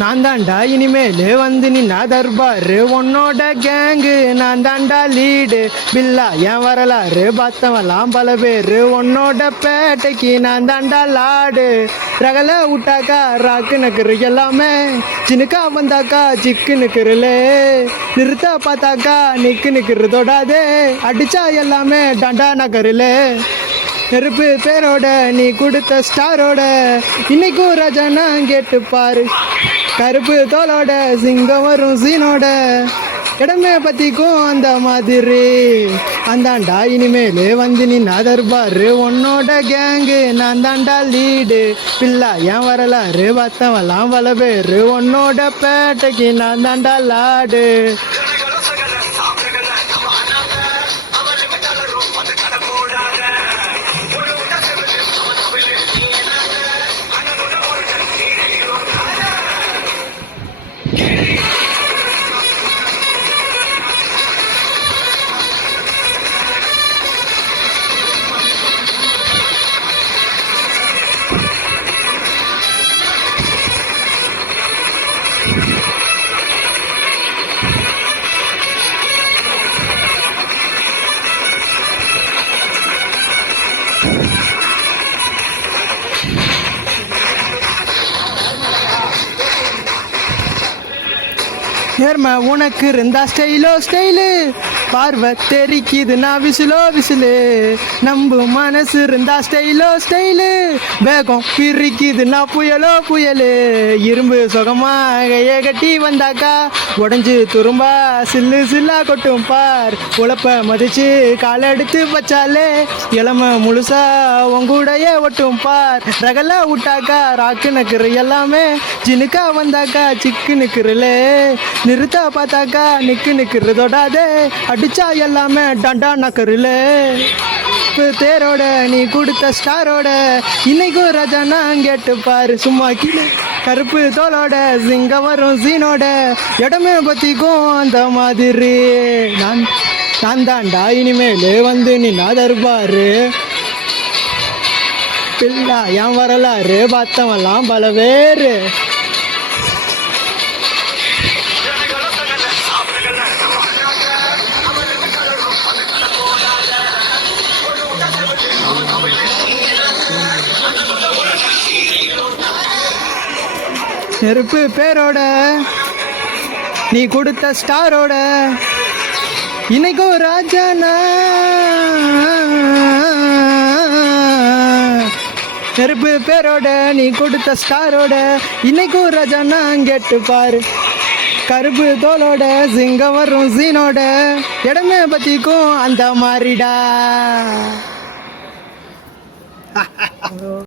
நான் தாண்டா இனிமேல் வந்து நின்னா தர்பாரு உன்னோட கேங்கு நான் தாண்டா லீடு பில்லா என் வரலாறு பார்த்தவெல்லாம் பல பேரு உன்னோட பேட்டைக்கு நான் தாண்டா லாடு ரகல விட்டாக்கா ராக்கு நக்குறு எல்லாமே சின்னுக்கா வந்தாக்கா சிக்கு நிற்கிறலே நிறுத்த பார்த்தாக்கா நிற்கு நிற்கிறது தொடாதே அடிச்சா எல்லாமே டாண்டா நகருலே நெருப்பு பேரோட நீ கொடுத்த ஸ்டாரோட இன்னைக்கும் ராஜானா கேட்டு பாரு கருப்பு தோலோட சிங்கம் வரும் சீனோட இடமே பத்திக்கும் அந்த மாதிரி அந்தாண்டா இனிமேல் வந்து நீ தர்பாரு உன்னோட கேங்கு நான் தாண்டா லீடு பில்லா என் வரலாறு பார்த்தவெல்லாம் பல பேரு உன்னோட பேட்டைக்கு நான் தாண்டா லாடு. நேர்மை உனக்கு இருந்தா ஸ்டைலோ ஸ்டைலு பார்வை தெரிக்குது நான் விசிலோ விசிலு நம்பு மனசு இருந்தா ஸ்டைலோ ஸ்டைலு வேகம் பிரிக்குது நான் புயலோ புயலு இரும்பு சுகமா கையை கட்டி வந்தாக்கா உடஞ்சி துரும்பா சில்லு சில்லா கொட்டும் பார் உழப்ப மதிச்சு காலை எடுத்து வச்சாலே இளம முழுசா உங்கூடையே ஒட்டும் பார் ரகலா விட்டாக்கா ராக்கு நக்குற எல்லாமே ஜினுக்கா வந்தாக்கா சிக்கு நிற்கிறலே நிறுத்த பார்த்தாக்கா நிற்கு நிற்கிறதோடாதே அடிச்சா எல்லாமே டண்டா நக்கருல தேரோட நீ கொடுத்த ஸ்டாரோட இன்னைக்கும் ராஜானா கேட்டு பாரு சும்மா கீழே கருப்பு தோலோட சிங்கம் வரும் சீனோட இடமே பத்திக்கும் அந்த மாதிரி நான் தாண்டா இனிமேல் வந்து நீ தர்பாரு பில்லா என் வரலாறு பார்த்தவெல்லாம் பல பேரு. நெருப்பு பேரோட நீ கொடுத்த ஸ்டாரோட இன்னைக்கும் ராஜானா நெருப்பு பேரோட நீ கொடுத்த ஸ்டாரோட இன்னைக்கும் ராஜானா கேட்டு பாரு கருப்பு தோலோட சிங்கம் வரும் சீனோட இடமே பத்திக்கும் அந்த மாதிரிடா.